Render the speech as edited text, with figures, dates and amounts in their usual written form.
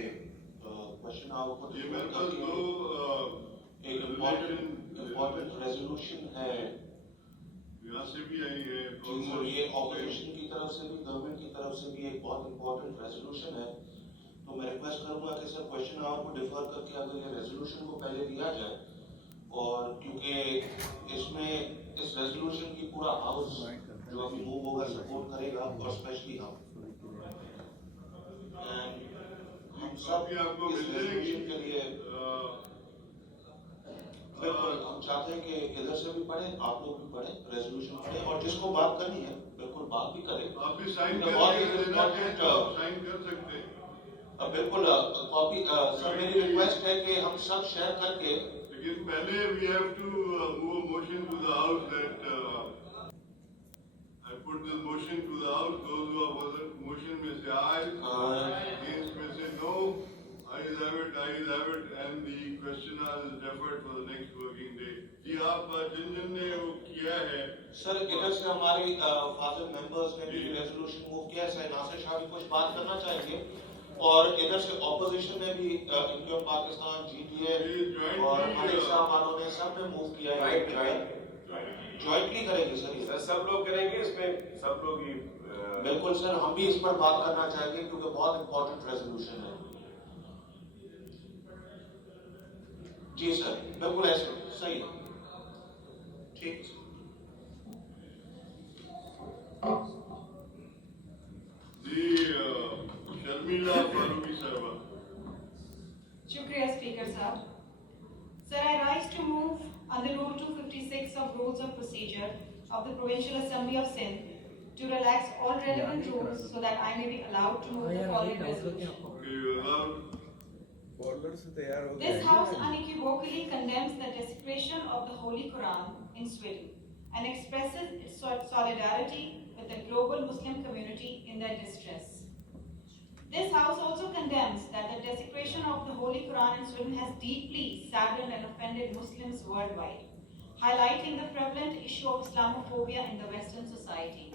Question आपको ये मेरे पास दो एक इम्पोर्टेंट रेजोल्यूशन है, यहाँ से भी आई है, और ये ऑपोजिशन की तरफ से भी गवर्नमेंट की तरफ से भी एक बहुत इम्पोर्टेंट रेजोल्यूशन है। तो मैं रिक्वेस्ट करूंगा कि सर क्वेश्चन आवर को डिफर करके अगर ये रेजोल्यूशन को पहले दिया जाए, और क्योंकि इसमें इस रेजोल्यूशन की पूरा हाउस जो अभी मूव होगा सपोर्ट करेगा, और स्पेशली हम सब आपको इस मिल जाएगी रेजोल्यूशन के लिए बिल्कुल हम चाहते हैं कि इधर से भी पढ़ें, आप लोग भी पढ़ें, रेजोल्यूशन पढ़ें, और जिसको बात करनी है बिल्कुल बात भी करें। आप भी साइन कर सकते हैं। बिल्कुल कॉपी सर, मेरी रिक्वेस्ट है कि हम सब शेयर करके, लेकिन पहले we have to move motion to the house that I put this motion to the house, those who are for the motion में से आए, अगेंस्ट में से no, ayes have it, and the question is deferred for the next working day. जी आप जिन ने वो किया है सर, इधर से हमारे फादर मेंबर्स ने भी रेजोल्यूशन मूव किया है, नासिर शाह भी कुछ बात करना चाहेंगे, और इधर से ऑपोजिशन ने भी इंडियन पाकिस्तान जीटीए और मलिक साहब वालों ने सब ने मूव किया है। जॉइंटली करेंगे सर, सब लोग करेंगे, इसमें सब लोग ही बिल्कुल सर, हम भी इस पर बात करना चाहेंगे क्योंकि बहुत इंपॉर्टेंट रेजोल्यूशन है। जी सर, बिल्कुल ऐसे सही है, ठीक। जी शर्मिला फारूकी साहबा। शुक्रिया स्पीकर साहब। Sir, I rise to move under Rule 256 of Rules of Procedure of the Provincial Assembly of Sindh to relax all relevant rules so that I may be allowed to move the following resolution. This House unequivocally condemns the desecration of the Holy Quran in Sweden and expresses its solidarity with the global Muslim community in their distress. This House also condemns that the desecration of the Holy Quran in Sweden has deeply saddened and offended Muslims worldwide, highlighting the prevalent issue of Islamophobia in the Western society.